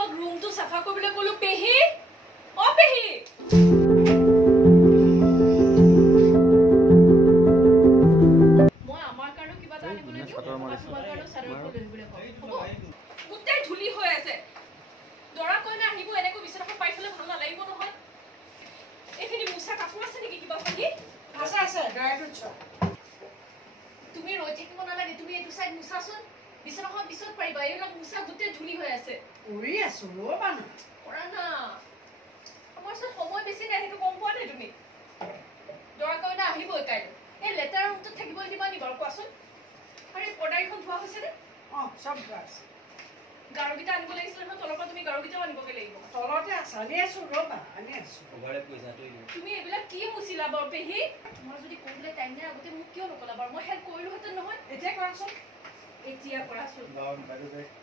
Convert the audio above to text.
তোমাক ৰুমটো সাফা কৰিবলৈ কলো পেহি অ পেহি মই আমাৰ কাৰণে কিবা এটা আনিবলৈ দিও তোমাৰ কাৰণে চাদৰ লৈ কওঁ গোটেই ধুলি হৈ আছে দৰা কইনা আহিব এনেকৈ বিছনাখন পাই থলে ভাল নালাগিব নহয় এখিনি মুছা কাপোৰ আছে নেকি কিবা পাহি আছে ড্ৰাইটোত ছ তুমি ৰৈ থাকিব নালাগে তুমি এইটো সাইড মুছাচোন বিছনাখন পিছত পাৰিবা এইবিলাক মুছা গোটেই ধুলি হৈ আছে উৰি আছো ৰবা না কৰা না আমাৰ ওচৰত সময় বেছি নাই সেইটো গম পোৱা নাই তুমি দৰা কইনা আহিবই কাইলৈ এই লেটাৰ ৰুমটোত থাকিবই দিবা নি বাৰু কোৱাচোন আৰে পৰ্দাইখন ধোৱা হৈছে নে সব গ্লাছ গাৰুগিটা আনিব লাগিছিল নহয় তলৰ পৰা তুমি গাৰুগিটাও আনিবগে লাগিব তলতে আছে আনি আছো ৰবা আনি আছো ঘৰে পইচাটো তুমি এইবিলাক কি মুছিলা বাৰু পেহি মই যদি ক'বলৈ টাইম নাই আগতে মোক কিয় নকলা বাৰু মই হেল্প কৰিলোহেঁতেন নহয় এতিয়া কৰাচোন এতিয়া কৰাচোন